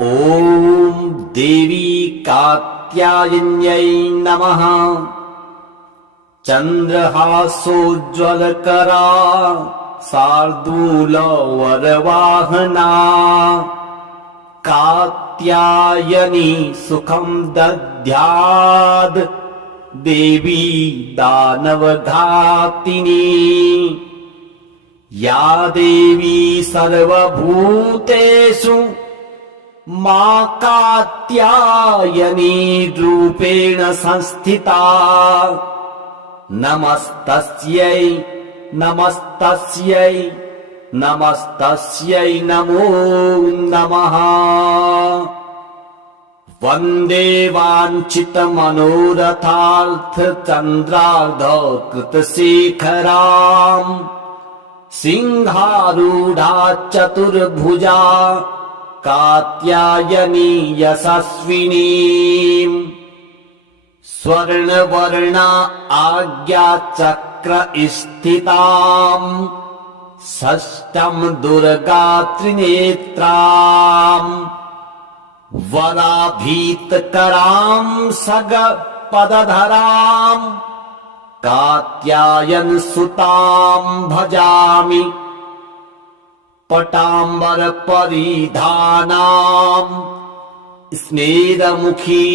ॐ देवी कात्यायन्यै नमः। चन्द्रहासोज्ज्वलकरा शार्दूलवरवाहना कात्यायनी सुखं दद्याद् देवी दानवघातिनी। या देवी सर्वभूतेषु मा कात्यायनी रूपेण संस्थिता। नमस्तस्यै नमस्तस्यै नमस्तस्यै नमो नमः। वन्दे वाञ्छितमनोरथार्थचन्द्रार्धकृतशेखराम् सिंहारूढा चतुर्भुजा कात्यायनी यशस्विनी। स्वर्णवर्णा आज्ञाचक्र स्थिताम् षष्ठं दुर्गा त्रिनेत्राम् वराभीतकराम् सगपदधराम् कात्यायन सुताम् भजामि। पटाम्बर परिधानाम् स्मेरमुखी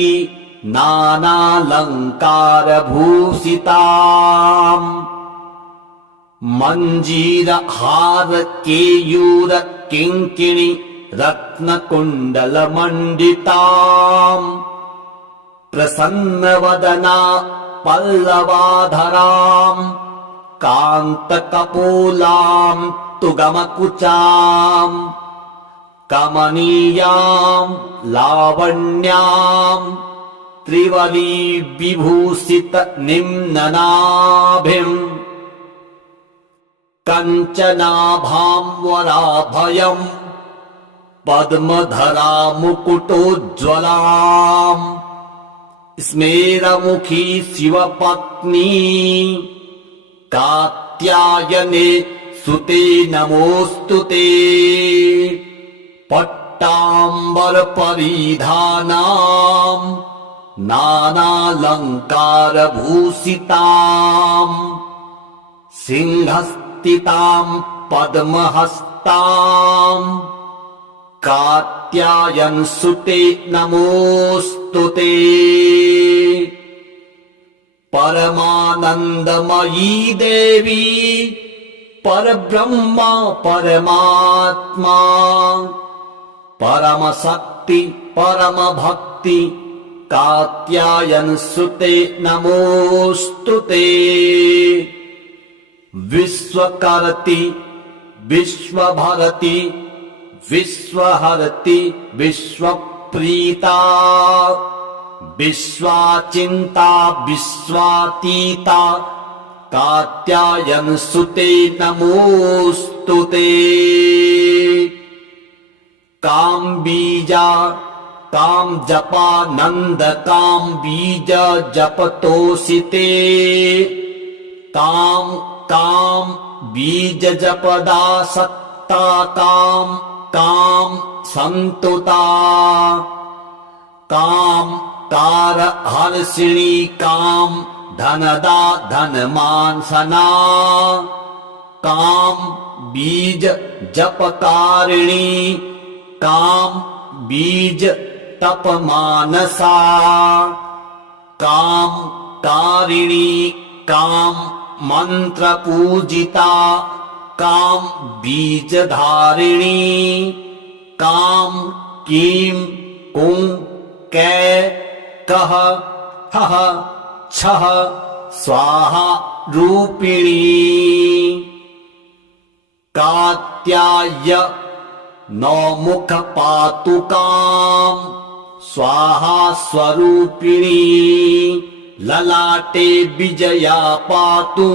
नानालंकार भूषिताम् मंजीरहार केयूर किंकिणी रत्नकुंडल मंडिताम् प्रसन्नवदना पल्लवाधराम् कांतकपोलाम् तुगमकुचाम् कमनीयाम् लावण्याम् त्रिवली विभूषित निम्ननाभिम् कंचनाभाम् वराभयम् पद्मधरा मुकुटोज्ज्वलाम् स्मेरमुखी शिवपत्नी कात्यायने सुते नमोस्तुते। पट्टाम्बर परिधानाम् नानालंकार भूषिताम् सिंहस्थिताम् पद्महस्ताम् कात्यायन सुते नमोस्तुते। परमानंदमयी देवी परब्रह्म परमात्मा परम शक्ति परम भक्ति कात्यायन सुते नमोस्तुते। विश्वकर्ति विश्वभरति विश्वहरति विश्वप्रीता विश्वाचिंता विश्वातीता कात्यायन सुते नमोस्तुते। काम बीजा काम जपा नंद काम बीज जपतोषिते। काम काम बीज जपदा सत्ता काम काम संतुता। काम कार हर्षिणी काम धनदा धनमानसना। काम बीज जपकारिणी काम बीज तपमानसा। काम कारिणी काम मंत्र पूजिता काम बीज धारिणी। काम कीम कुं कै कह हह छह स्वाहा रूपिणी। कात्याय नौमुख पातुकाम् स्वाहा स्वरूपिणी। ललाटे विजया पातु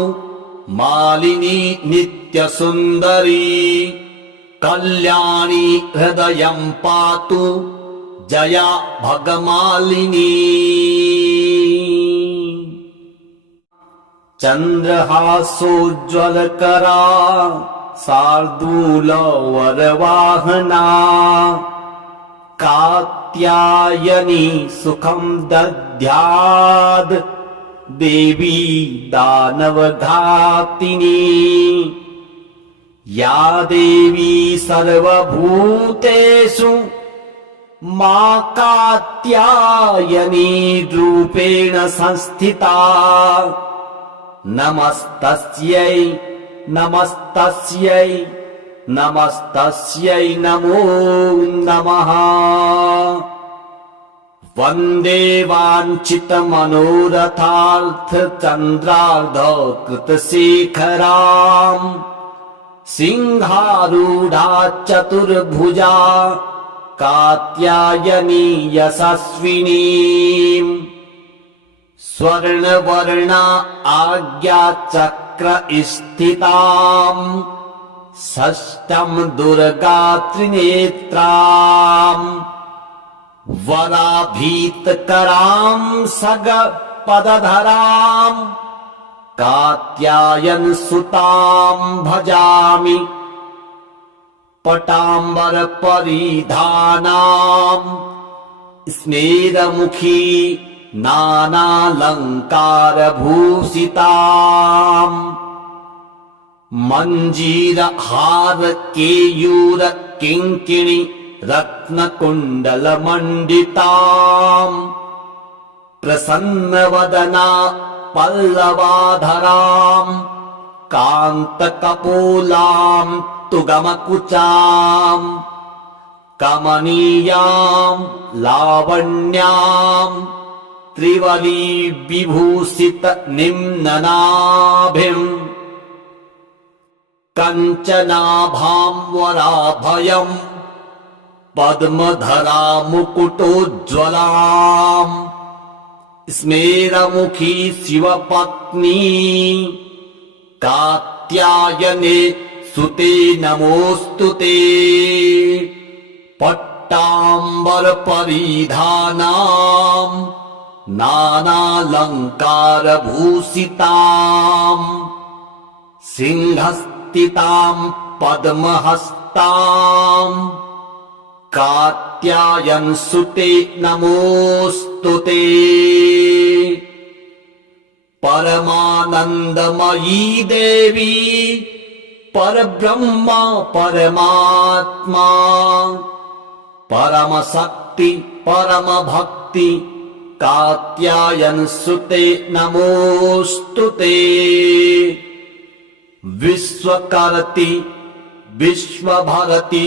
मालिनी नित्य सुंदरी। कल्याणी हृदयं पातु जया भगमालिनी। चन्द्रहासोज्ज्वलकरा शार्दूलवरवाहना का कात्यायनी सुखं दद्याद् देवी दानवघातिनी या देवी सर्वभूतेषु मा कात्यायनी रूपेण संस्थिता नमस्तस्यै नमस्तस्यै नमस्तस्यै नमो नमः। वन्दे वाञ्छितमनोरथार्थ चन्द्रार्धकृतशेखराम् सिंहारूढा चतुर्भुजा कात्यायनी यशस्विनीम् स्वर्णवर्णा आज्ञाचक्र स्थिताम् षष्ठं दुर्गा त्रिनेत्राम् वराभीतकरां सगपदधराम् कात्यायन सुतां भजामि पटाम्बर परिधानाम् स्मेरमुखी नानालंकार भूषिताम् मंजीर हार केयूर किंकिणी रत्नकुंडल मंडिताम् प्रसन्नवदना पल्लवाधराम् कान्तकपोलाम् तुगमकुचाम् कमनीयाम् लावण्याम् त्रिवली विभूषित निम्ननाभिम् कंचनाभाम् वराभयम् पद्मधरा मुकुटोज्ज्वलाम् स्मेरमुखी शिवपत्नी कात्यायने सुते नमोस्तुते पट्टाम्बर परिधानाम् नानालंकार भूषिताम् सिंहस्थिताम् पद्महस्ताम् कात्यायन सुते नमोस्तुते परमानंदमयी देवी परब्रह्मा परमात्मा परम शक्ति परम भक्ति कात्यायन सुते नमोस्तुते विश्वकर्ति विश्वभरति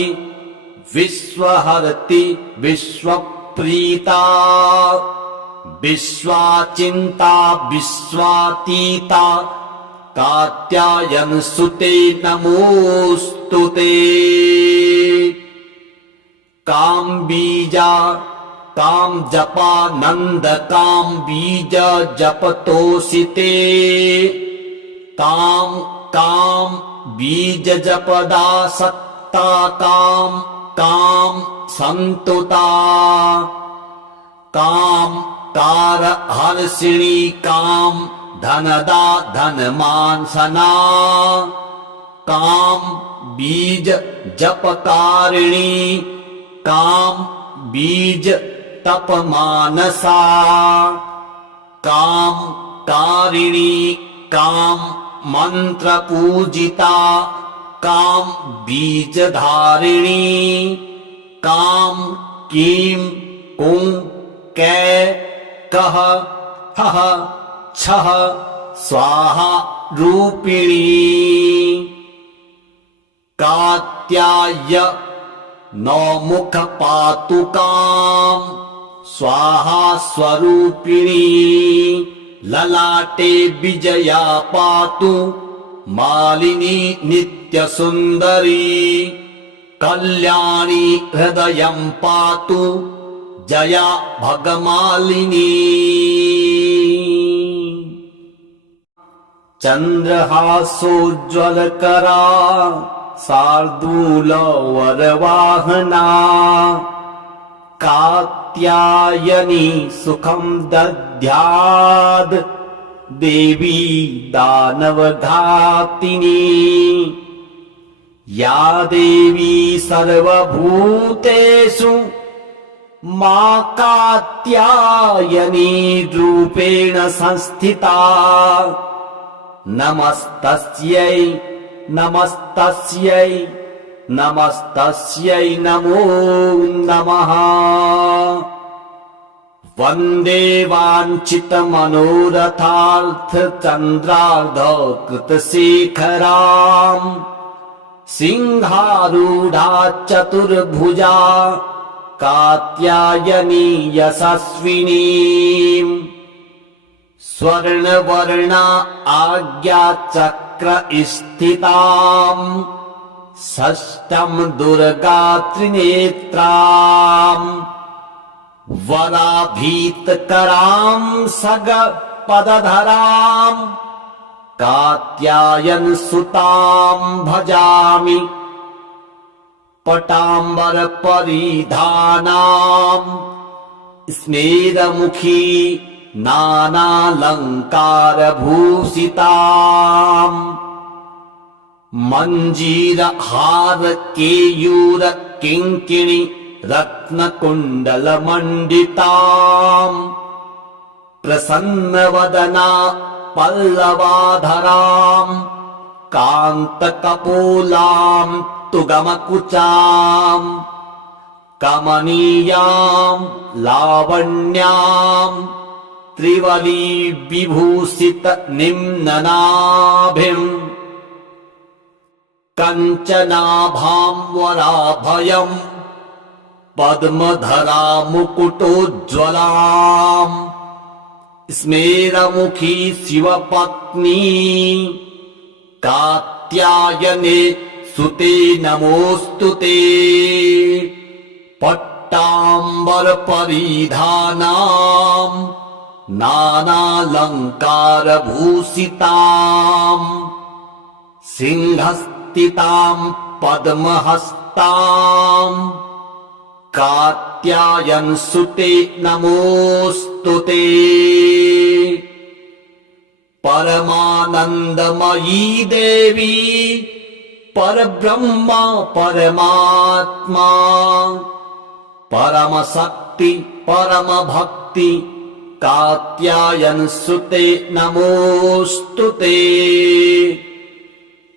विश्वहरति विश्वप्रीता विश्वाचिन्ता विश्वातीता कात्यायन सुते नमोस्तुते काम बीजा काम जपा नंद काम बीज जपतोषिते काम काम बीज जपदा सत्ता काम काम संतुता काम कार हर्षिणी काम धनदा धनमानसना काम बीज जपकारिणी काम बीज तपमानसा काम कारिणी काम मंत्र पूजिता काम बीज धारिणी काम कीम कुं कै कह हह छह स्वाहा रूपिणी कात्याय नौमुख पातुकाम् स्वाहा स्वरूपिणी ललाटे विजया पातु मालिनी नित्य सुंदरी कल्याणी हृदयं पातु जया भगमालिनी चंद्रहासोज्ज्वलकरा शार्दूल वरवाहना कात्यायनी सुखं दद्याद् देवी दानवघातिनी या देवी सर्वभूतेषु मां कात्यायनी रूपेण संस्थिता। नमस्तस्यै नमस्तस्यै नमस्तस्यै नमो नमः। वन्दे वाञ्छितमनोरथार्थ चन्द्रार्धकृतशेखराम् सिंहारूढा चतुर्भुजा कात्यायनी यशस्विनीम्। स्वर्णवर्णा आज्ञाचक्र स्थिताम् षष्ठम् दुर्गा त्रिनेत्राम्। वराभीतकराम् सगपदधराम् कात्यायन सुताम् भजामि। पटाम्बर परिधानाम् स्मेरमुखी नानालङ्कार भूषिताम्। मञ्जीरहार केयूर किङ्किणी रत्नकुण्डलमण्डिताम्। प्रसन्नवदना पल्लवाधराम् कान्तकपोलाम् तुगमकुचाम्। कमनीयाम् लावण्याम् त्रिवली विभूषित निम्ननाभिम्। कञ्चनाभाम् वराभयम् पद्मधरा मुकुटोज्ज्वलाम्। स्मेरमुखी शिवपत्नी कात्यायने सुते नमोऽस्तुते। पट्टाम्बर परिधानाम् नानालङ्कार भूषिताम्। सिंहस्थिताम् पद्महस्ताम् कात्यायन सुते नमोऽस्तुते। परमानन्दमयी देवी परब्रह्म परमात्मा। परमशक्ति परमभक्ति कात्यायन सुते नमोऽस्तुते।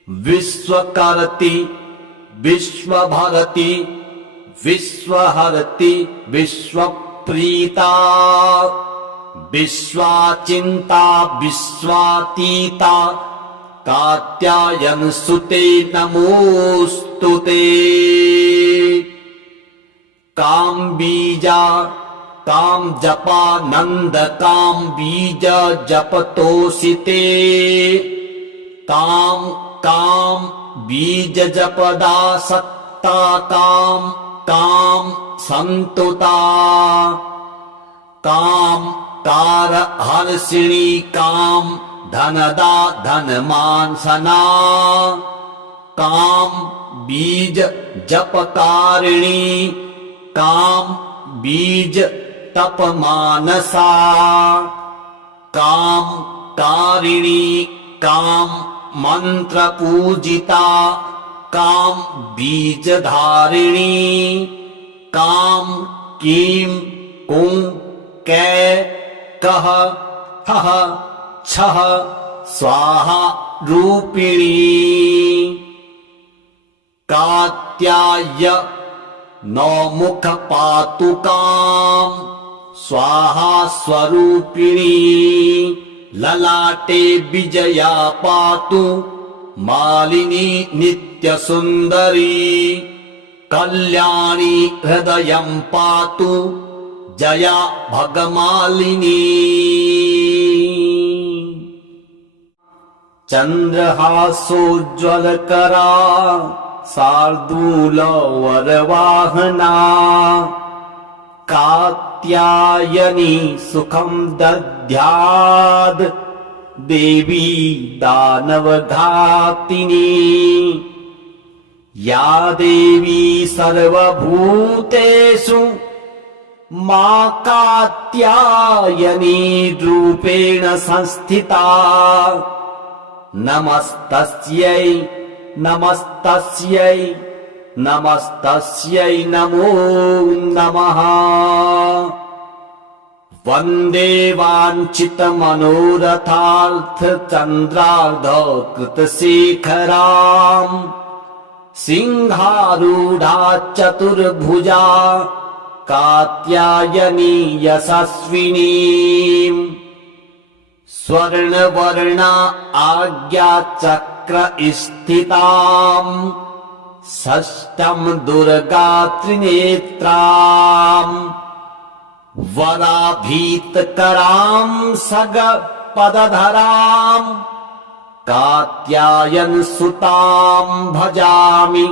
विश्वकर्ति विश्वभरति विश्वहरति विश्वप्रीता। विश्वाचिन्ता विश्वातीता कात्यायन सुते नमोऽस्तुते। काम बीजा काम जपा नंद काम बीज जपतोषिते। काम काम बीज जपदा सत्ता काम काम संतुता। काम कार हर्षिणी काम धनदा धनमानसना। काम बीज जपकारिणी काम बीज तपमानसा। काम कारिणी काम मंत्र पूजिता। काम बीजधारिणी काम कीं कुं कै कह हह छह स्वाहा रूपिणी। कात्याय नौमुख पातुकाम् स्वाहा स्वरूपिणी। ललाटे विजया पातु मालिनी नित्यसुन्दरी। कल्याणी हृदयं पातु जया भगमालिनी। चन्द्रहासोज्ज्वलकरा शार्दूलवरवाहना। कात्यायनी सुखं दद्याद् देवी दानवघातिनी। या देवी सर्वभूतेषु मां कात्यायनी रूपेण संस्थिता। नमस्तस्यै नमस्तस्यै नमस्तस्यै नमो नमः। वन्दे वाञ्छितमनोरथार्थचन्द्रार्धकृतशेखराम् सिंहारूढा चतुर्भुजा कात्यायनी यशस्विनीम् स्वर्णवर्णा आज्ञाचक्र स्थिताम् षष्ठम् दुर्गा त्रिनेत्राम् वराभीतकराम् सगपदधराम् कात्यायन सुताम् भजामि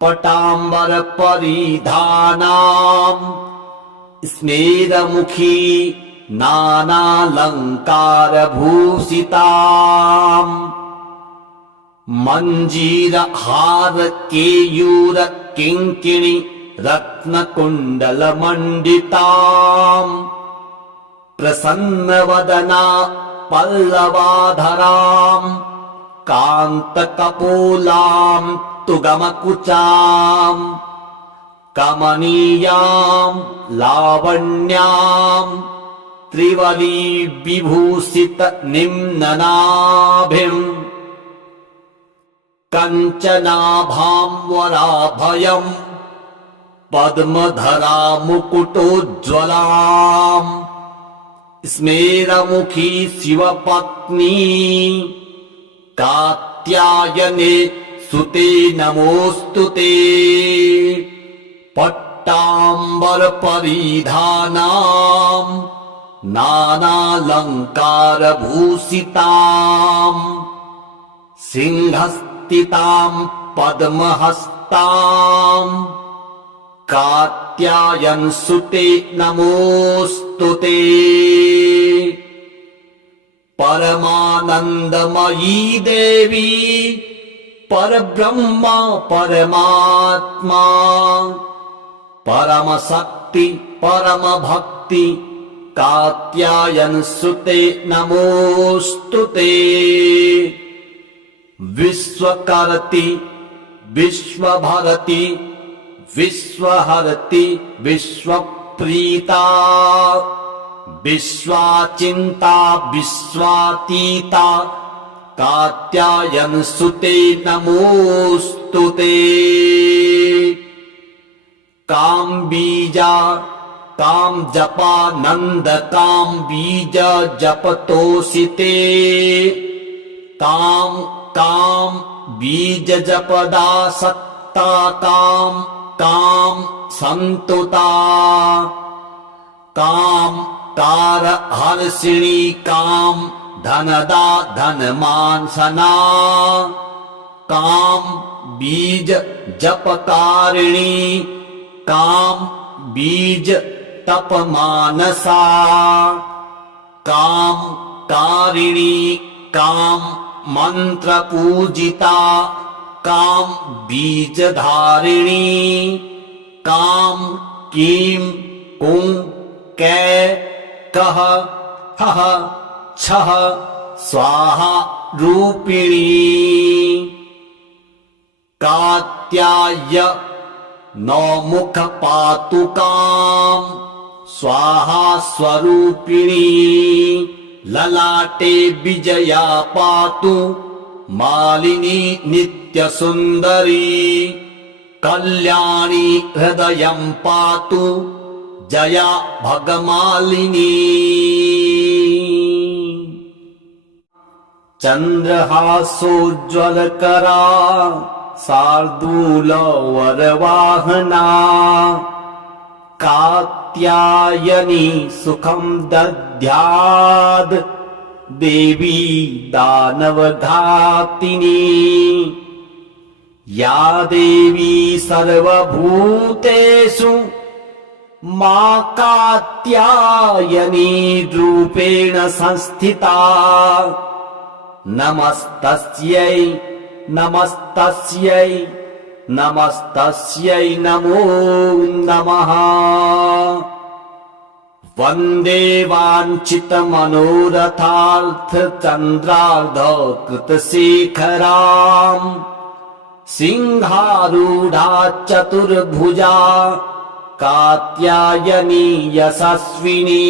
पटाम्बर परिधानाम् स्मेरमुखी नानालङ्कार भूषिताम् मञ्जीरहार केयूर किङ्किणी रत्नकुण्डलमण्डिताम् प्रसन्नवदना पल्लवाधराम् कान्तकपोलाम् तुगमकुचाम् कमनीयाम् लावण्याम् त्रिवली विभूषित निम्ननाभिम् कञ्चनाभाम् वराभयम् पद्मधरा मुकुटोज्ज्वलाम् स्मेरमुखी शिवपत्नी कात्यायने सुते नमोऽस्तुते पट्टाम्बर परिधानाम् नानालङ्कार भूषिताम् सिंहस्थिताम् पद्महस्ताम् कात्यायन सुते नमोऽस्तुते परमानन्दमयी देवी परब्रह्म परमात्मा परमशक्ति परमभक्ति कात्यायन सुते नमोऽस्तुते विश्वकर्ति विश्वभरति विश्वहरति विश्वप्रीता विश्वाचिन्ता विश्वातीता कात्यायन सुते नमोऽस्तुते काम बीजा काम जपा नंद काम बीज जपतोषिते काम काम बीज जपदा सत्ता काम काम संतुता काम कार हर्षिणी काम धनदा धनमानसना काम बीज जपकारिणी काम बीज तपमानसा काम कारिणी काम मंत्र पूजिता काम बीजधारिणी काम कीम कुं कै कह हह छह स्वाहा रूपिणी कात्याय नौमुख पातुकाम स्वाहा स्वरूपिणी ललाटे विजया पातु मालिनी नित्य सुंदरी कल्याणी हृदयं पातु जया भगमालिनी चन्द्रहासोज्ज्वलकरा शार्दूलवरवाहना कात्यायनी सुखं दद्याद् देवी दानवघातिनी या देवी सर्वभूतेषु मा कात्यायनी रूपेण संस्थिता नमस्तस्यै नमस्तस्यै नमस्तस्यै नमो नमः। वन्दे वाञ्छितमनोरथार्थचन्द्रार्धकृतशेखराम् सिंहारूढ़ा चतुर्भुजा कात्यायनी यशस्विनी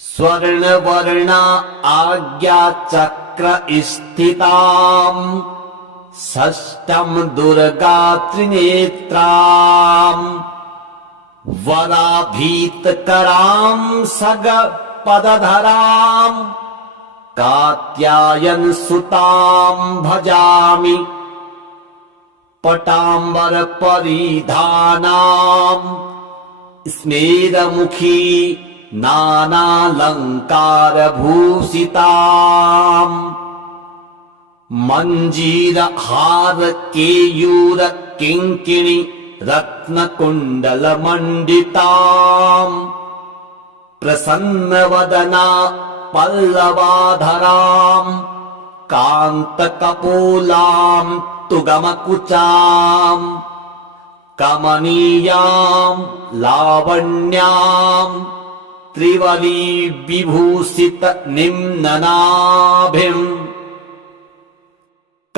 स्वर्णवर्णा आज्ञा चक्र स्थिताम् षष्ठम् दुर्गा त्रिनेत्राम् वराभीतकराम् सगपदधराम् कात्यायन सुताम् भजामि पटाम्बर परिधानाम् स्मेरमुखी नानालंकार भूषिताम् मंजीर हार केयूर किंकिणी रत्नकुंडल मंडिताम् प्रसन्नवदना पल्लवाधराम् कान्तकपोलाम् तुगमकुचाम् कमनीयाम् लावण्याम् त्रिवली विभूषित निम्ननाभिम्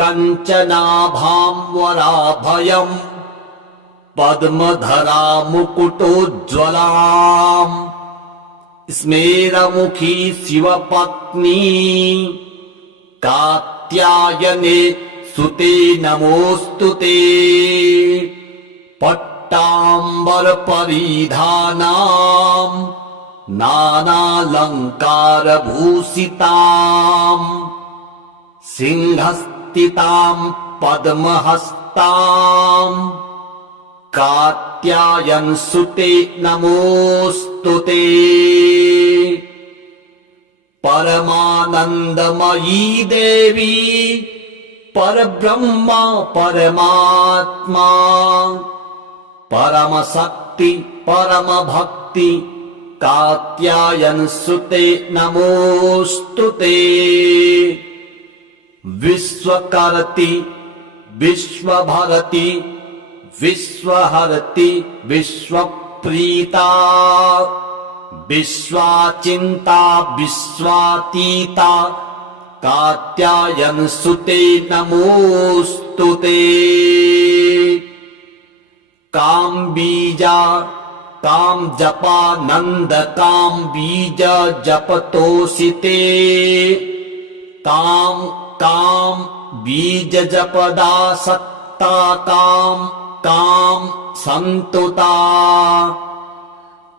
कंचनाभाम् वराभयम् पद्मधरा मुकुटोज्ज्वलाम् स्मेरमुखी शिवपत्नी कात्यायने सुते नमोस्तुते पट्टाम्बर परिधानाम् नानालंकार भूषिताम् सिंहस्थिताम् पद्महस्ताम् कात्यायन सुते नमोस्तुते परमानंदमयी देवी परब्रह्मा परमात्मा परम शक्ति परम भक्ति कात्यायन सुते नमोस्तुते विश्वकर्ति विश्वभरति विश्वहरति विश्वप्रीता विश्वाचिंता विश्वातीता कात्यायन सुते नमोस्तुते काम बीजा काम जपा नंद काम बीज जपतोषिते काम काम बीज जपदा सत्ता काम काम संतुता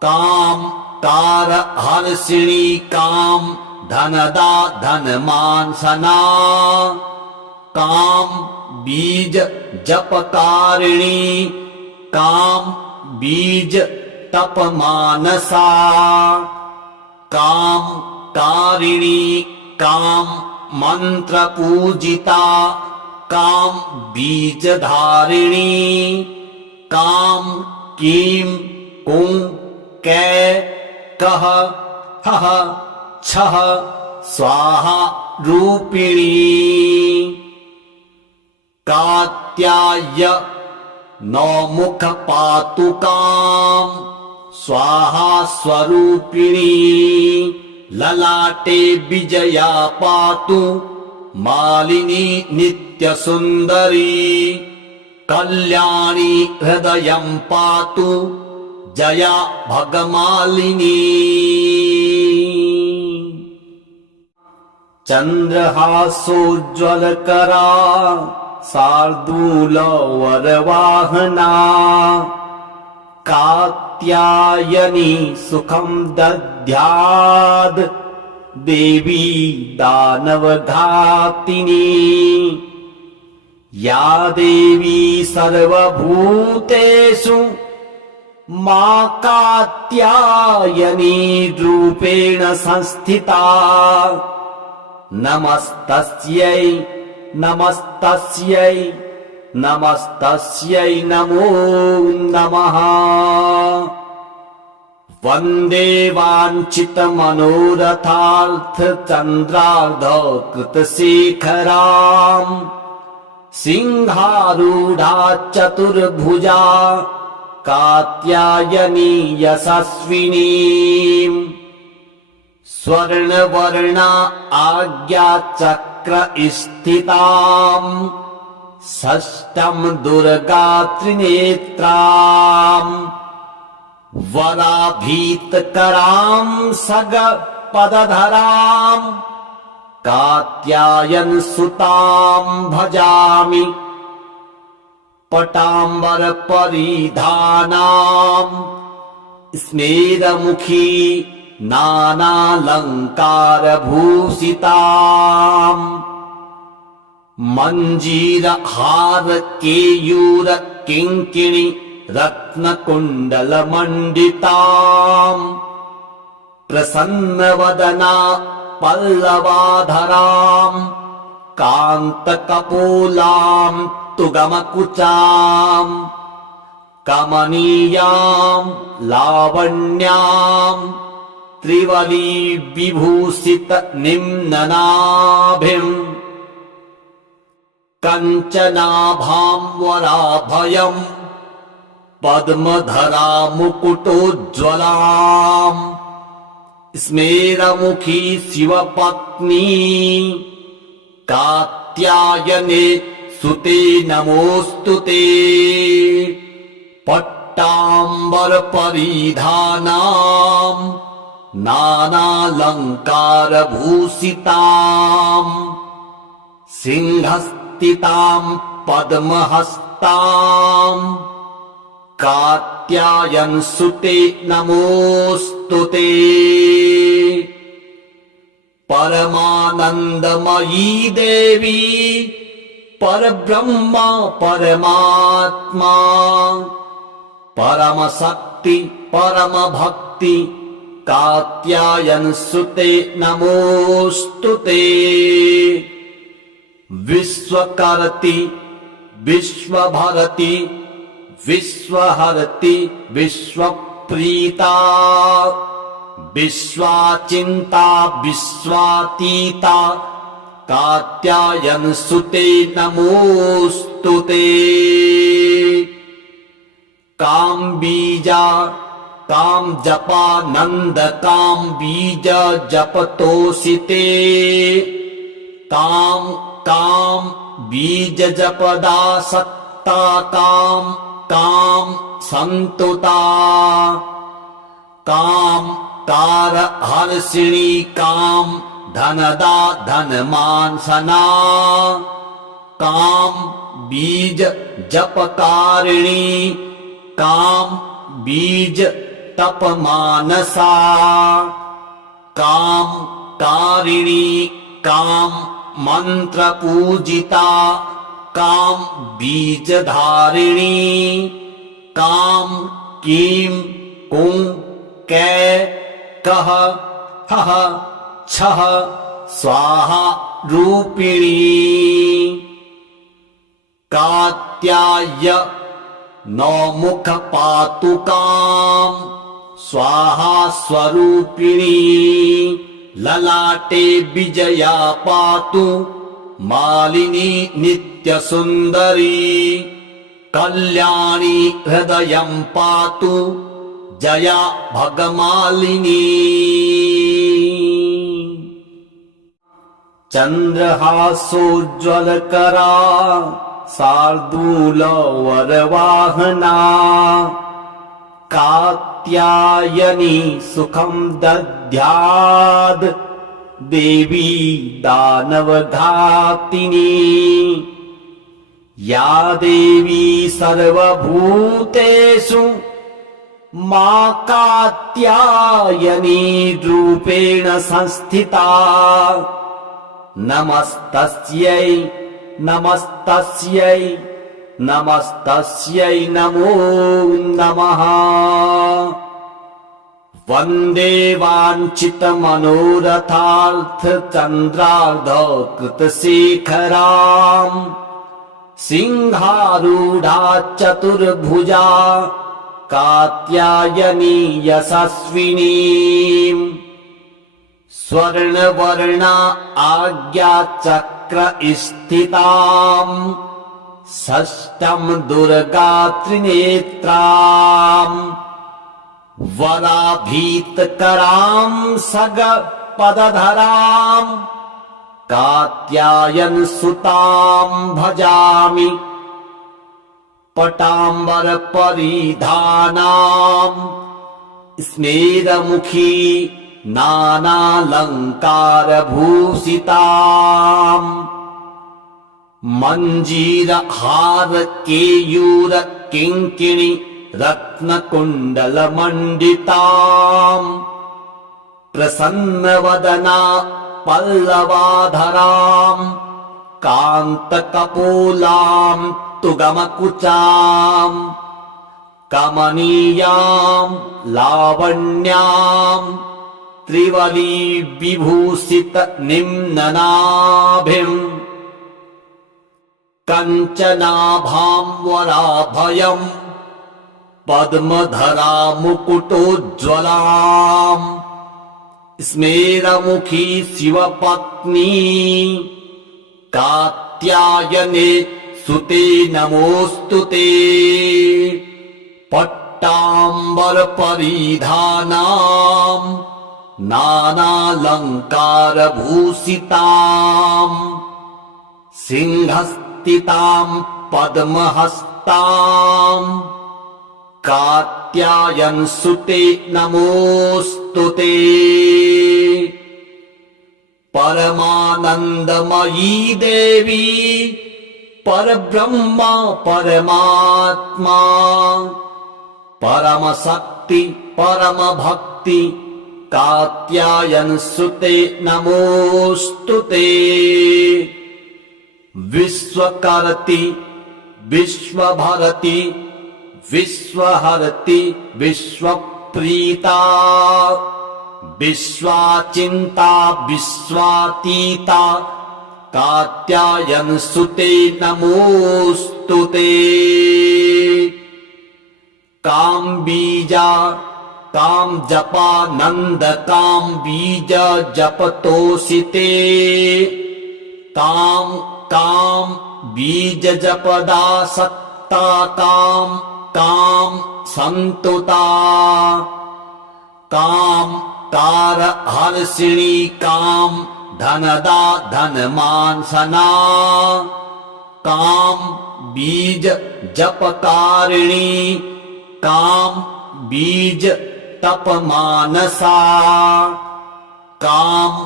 काम कार हर्षिणी काम धनदा धनमान सना काम बीज जपकारिणी काम बीज तप मानसा काम कारिणी काम मंत्र पूजिता काम बीज धारिणी काम कीम कुं कै कह हह छह स्वाहा रूपिणी कात्याय नौमुख पातुकाम् स्वाहा स्वरूपिणी ललाटे विजया पातु मालिनी नित्य सुंदरी कल्याणी हृदयं पातु जया भगमालिनी चंद्रहासोज्ज्वलकरा शार्दूल वरवाहना कात्यायनी सुखं दद्याद् देवी दानवघातिनी या देवी सर्वभूतेषु मा कात्यायनी रूपेण संस्थिता नमस्तस्यै नमस्तस्यै नमस्तस्यै नमो नमः वन्दे वाञ्छितमनोरथार्थ चन्द्रार्धकृतशेखराम् सिंहारूढा चतुर्भुजा कात्यायनी यशस्विनी स्वर्णवर्णा आज्ञा चक्र स्थिताम् षष्ठं दुर्गा त्रिनेत्राम् वराभीतकरां सगपदधरां कात्यायन सुतां भजामि पटाम्बर परिधानां स्मेरमुखी नानालंकार भूषितां मंजीर हार केयूर किंकिणी रत्नकुंडल मंडितां प्रसन्नवदना पल्लवाधरां कांतकपोलां तुगमकुचां कमनीयां लावण्यां त्रिवली विभूषित निम्ननाभिं कंचनाभां वराभयं पद्मधरा मुकुटोज्ज्वलां स्मेरमुखी शिवपत्नी कात्यायने सुते नमोस्तुते पट्टाम्बर परिधानां नानालंकार भूषितां सिंहस्थितां पद्महस्तां कात्यायन सुते नमोस्तुते परमानंदमयी देवी परब्रह्म परमात्मा परम शक्ति परम भक्ति कात्यायन सुते नमोस्तुते विश्वकर्ति विश्वभरति विश्वहरति विश्वप्रीता विश्वाचिंता विश्वातीता कात्यायन सुते नमोस्तुते काम बीजा काम जपा नंद काम बीज जपतोषिते काम काम बीज जपदा सत्ता काम काम संतुता काम कार हर्षिणी काम धनदा धनमान सना काम बीज जपकारिणी काम बीज तपमानसा काम कारिणी काम मंत्र पूजिता काम बीज धारिणी काम कीम कुं कै कह हह छह स्वाहा रूपिणी कात्याय नौमुख पातुकां स्वाहा स्वरूपिणी ललाटे विजया पातु मालिनी नित्य सुंदरी कल्याणी हृदयं पातु जया भगमालिनी चंद्रहासोज्ज्वलकरा शार्दूलवरवाहना कात्यायनी सुखं दद्याद् देवी दानवघातिनी या देवी सर्वभूतेषु मा कात्यायनी रूपेण संस्थिता नमस्तस्यै नमस्तस्यै नमस्तस्यै नमो नमः वन्दे वाञ्छितमनोरथार्थ चन्द्रार्धकृतशेखरां सिंहारूढा चतुर्भुजा कात्यायनी यशस्विनीम् स्वर्णवर्णा आज्ञाचक्र स्थिताम् षष्ठं दुर्गा त्रिनेत्राम् वराभीतकरां सगपदधरां कात्यायन सुतां भजामि पटाम्बर परिधानाम् स्मेरमुखी नानालंकार भूषिताम् मंजीर हार केयूर किंकिणी रत्नकुंडल मंडिताम् प्रसन्नवदना पल्लवाधराम् कान्तकपोलाम् तुगमकुचाम् कमनीयाम् लावण्याम् त्रिवली विभूषित निम्ननाभिम् कंचनाभाम् वराभयम् पद्मधरा मुकुटोज्ज्वलाम् स्मेरमुखी शिवपत्नी कात्यायने सुते नमोस्तुते पट्टाम्बर परिधानाम् नानालंकार भूषिताम् सिंहस्थिताम् पद्महस्ताम् कात्यायन सुते नमोस्तुते परमानंदमयी देवी परब्रह्मा परमात्मा परम शक्ति परम भक्ति कात्यायन सुते नमोस्तुते विश्वकर्ति विश्वभरति विश्वहरति विश्वप्रीता विश्वाचिंता विश्वातीता कात्यायन सुते नमोस्तुते काम बीजा काम जपा नंद काम बीज जपतोषिते काम काम बीज जपदा सत्ता काम काम संतुता काम कार हर्षिणी काम धनदा धनमान सना काम बीज जपकारिणी काम बीज तप मानसा काम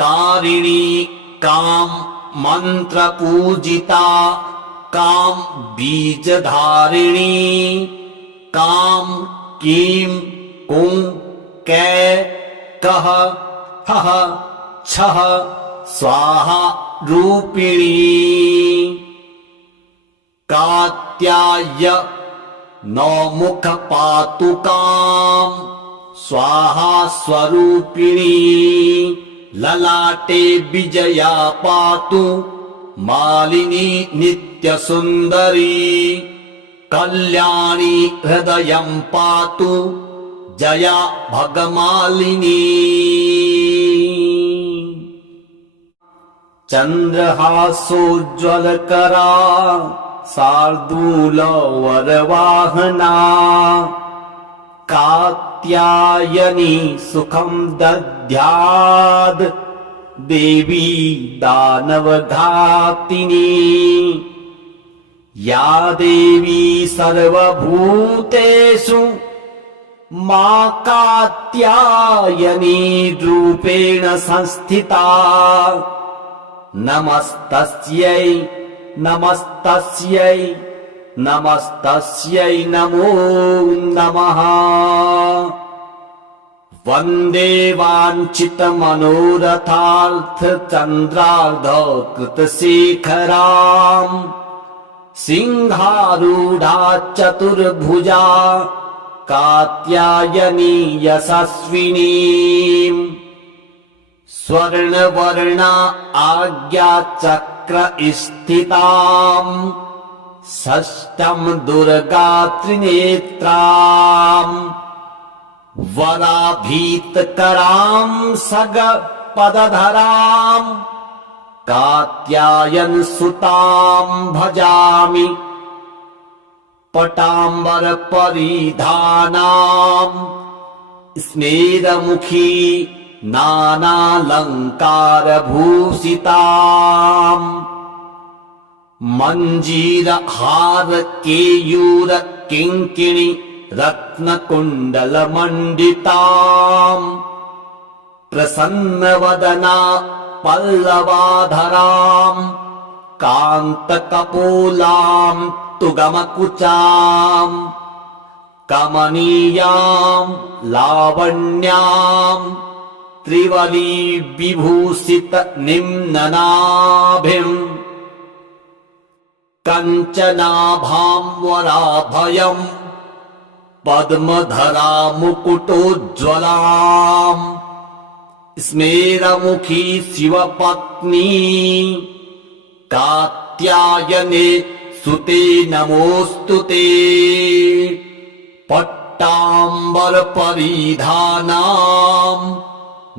कारिणी काम मंत्र पूजिता काम बीज धारिणी काम कीम कुं कै कह हह छह स्वाहा रूपिणी कात्याय नौमुख पातुकाम् स्वाहा स्वरूपिणी ललाटे विजया पातु मालिनी नित्य सुंदरी कल्याणी हृदयं पातु जया भगमालिनी चंद्रहासोज्ज्वलकरा शार्दूल वरवाहना कात्यायनी सुखं दद्याद् देवी दानवघातिनी या देवी सर्वभूतेषु मा कात्यायनी रूपेण संस्थिता नमस्तस्यै नमस्तस्यै नमस्तस्यै नमो नमः वन्दे वाञ्छितमनोरथार्थ चन्द्रार्धकृतशेखराम् सिंहारूढा चतुर्भुजा कात्यायनी यशस्विनीम् स्वर्णवर्णा आज्ञाचक्र स्थिताम् षष्ठं दुर्गा त्रिनेत्राम् वराभीतकराम् सगपदधराम् कात्यायन सुताम् भजामि पटाम्बर परिधानाम् स्मेरमुखी नानालङ्कारभूषिताम् मञ्जीरहार केयूर किङ्किणी रत्नकुण्डलमण्डिताम् प्रसन्नवदना पल्लवाधराम् कान्तकपोलाम् तुगमकुचाम् कमनीयाम् लावण्याम् त्रिवली विभूषित निम्ननाभिम् कञ्चनाभाम् वराभयम् पद्मधरा मुकुटोज्ज्वलाम् स्मेरमुखी शिवपत्नी कात्यायने सुते नमोऽस्तु ते पट्टाम्बर परिधानाम्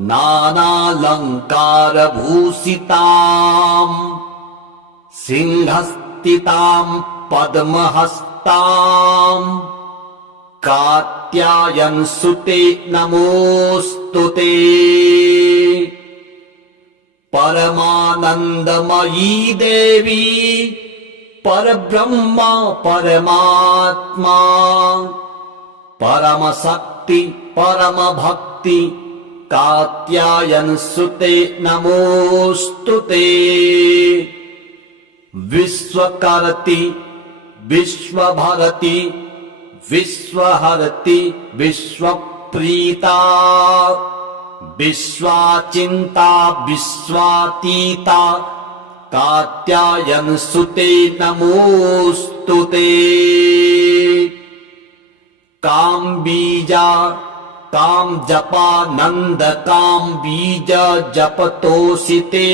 नानालङ्कारभूषिताम् सिंहस्थिताम् पद्महस्ताम् कात्यायनसुते नमोऽस्तु ते परमानन्दमयी देवी परब्रह्म परमात्मा परमशक्ति परमभक्ति कात्यायनसुते नमोऽस्तु ते विश्वकर्ति विश्वभरति विश्वहरति विश्वप्रीता विश्वाचिन्ता विश्वातीता कात्यायनसुते नमोऽस्तु ते काम्बीजा कामजपानन्द काम्बीज जपतोषिते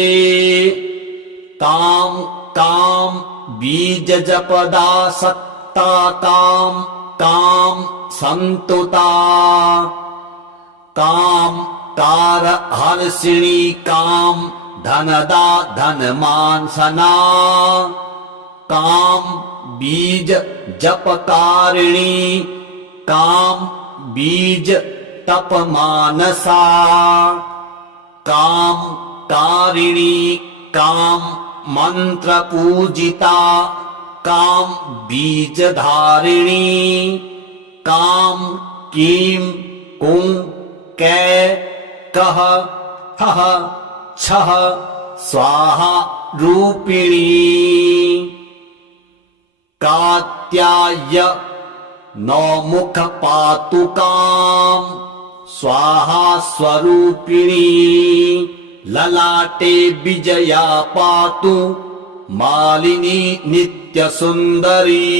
काम बीज जपदा सत्ता काम संतुता काम कार हर्षिणी काम धनदा धनमानसना काम बीज जपकारिणी काम बीज तपमानसा काम कारिणी काम मंत्र पूजिता काम बीजधारिणी काम कीम कुं कै कह हह छह स्वाहा रूपिणी कात्याय नौमुख पातु काम स्वाहा स्वरूपिणी ललाटे विजया पातु मालिनी नित्य सुंदरी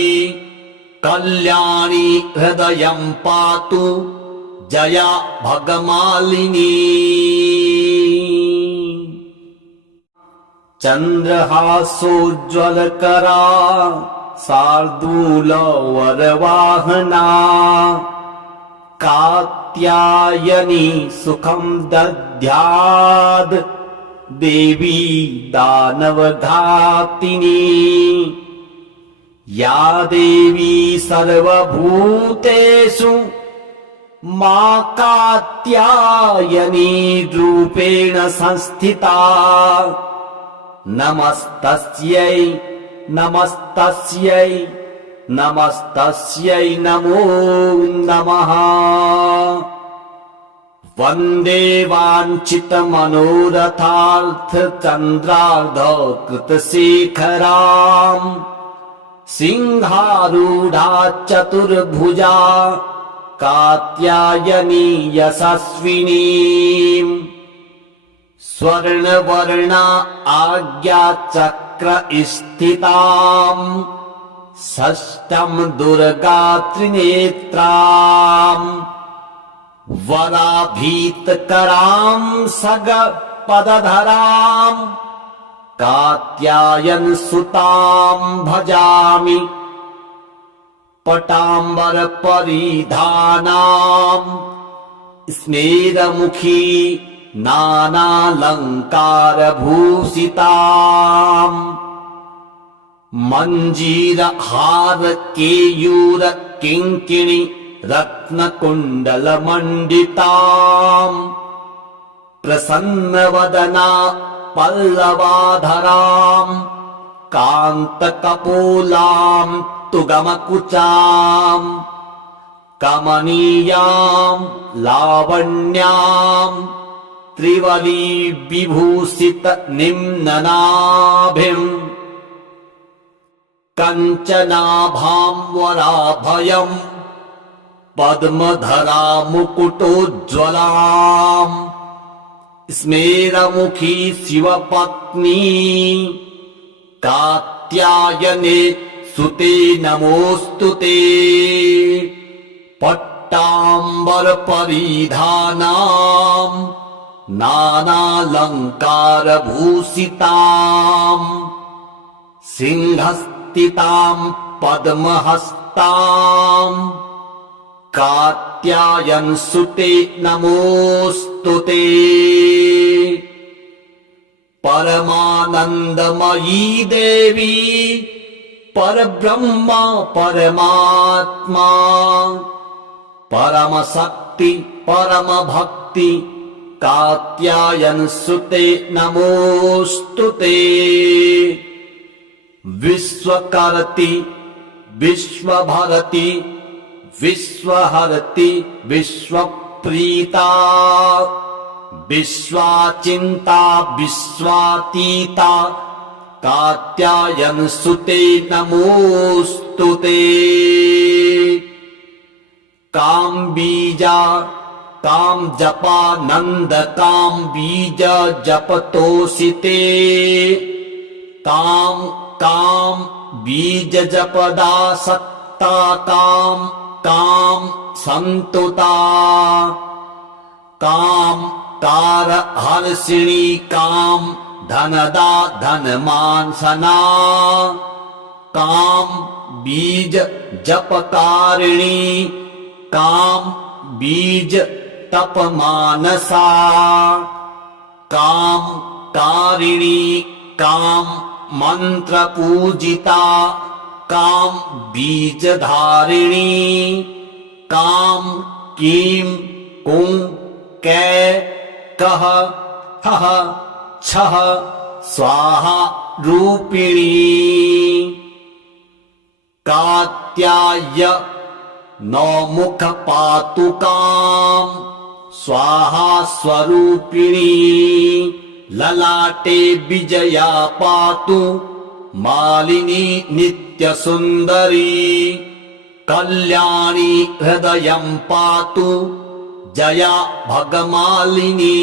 कल्याणी हृदयं पातु जया भगमालिनी चंद्रहासोज्ज्वलकरा शार्दूलवरवाहना कात्यायनी सुखं दद्याद् देवी दानवघातिनी या देवी सर्वभूतेषु मा कात्यायनी रूपेण संस्थिता नमस्तस्यै नमस्तस्यै नमस्तस्यै नमो नमः वन्दे वाञ्छितमनोरथार्थ चन्द्रार्धकृतशेखराम् सिंहारूढा चतुर्भुजा कात्यायनी यशस्विनीम् स्वर्णवर्णा आज्ञाचक्र स्थिताम् षष्ठं दुर्गा त्रिनेत्राम् वराभीतकरां सगपदधराम् कात्यायनसुतां भजामि पटाम्बर परिधानाम् स्मेरमुखी नानालङ्कारभूषिताम् मञ्जीरहार केयूर किङ्किणी रत्नकुण्डलमण्डिताम् प्रसन्नवदना पल्लवाधराम् कान्तकपोलाम् तुगमकुचाम् कमनीयाम् लावण्याम् त्रिवली विभूषित निम्ननाभिम् कञ्चनाभाम् वराभयम् पद्मधरा मुकुटोज्ज्वलाम् स्मेरमुखी शिवपत्नी कात्यायने सुते नमोऽस्तुते पट्टाम्बरपरिधानाम् नानालङ्कारभूषिताम् सिंहस्थिताम् पद्महस्ताम् कात्यायनसुते नमोऽस्तुते परमानन्दमयी देवी परब्रह्म परमात्मा परमशक्ति परमभक्ति कात्यायनसुते नमोऽस्तुते विश्वकर्ति विश्वभरति विश्वहरति विश्वप्रीता विश्वाचिन्ता विश्वातीता कात्यायनसुते नमोऽस्तुते काम्बीजा कामजपानन्द काम्बीज जपतोषिते काम बीज जपदा सत्ता काम संतुता काम कार हर्षिणी काम धनदा धनमानसना काम बीज जपकारिणी काम बीज तपमानसा काम कारिणी काम मंत्र पूजिता काम बीजधारिणी काम कीम कुं कै कह हह छह स्वाहा रूपिणी कात्याय नौमुख पातुकाम स्वाहा स्वरूपिणी ललाटे विजया पातु मालिनी नित्य सुंदरी कल्याणी हृदयं पातु जया भगमालिनी।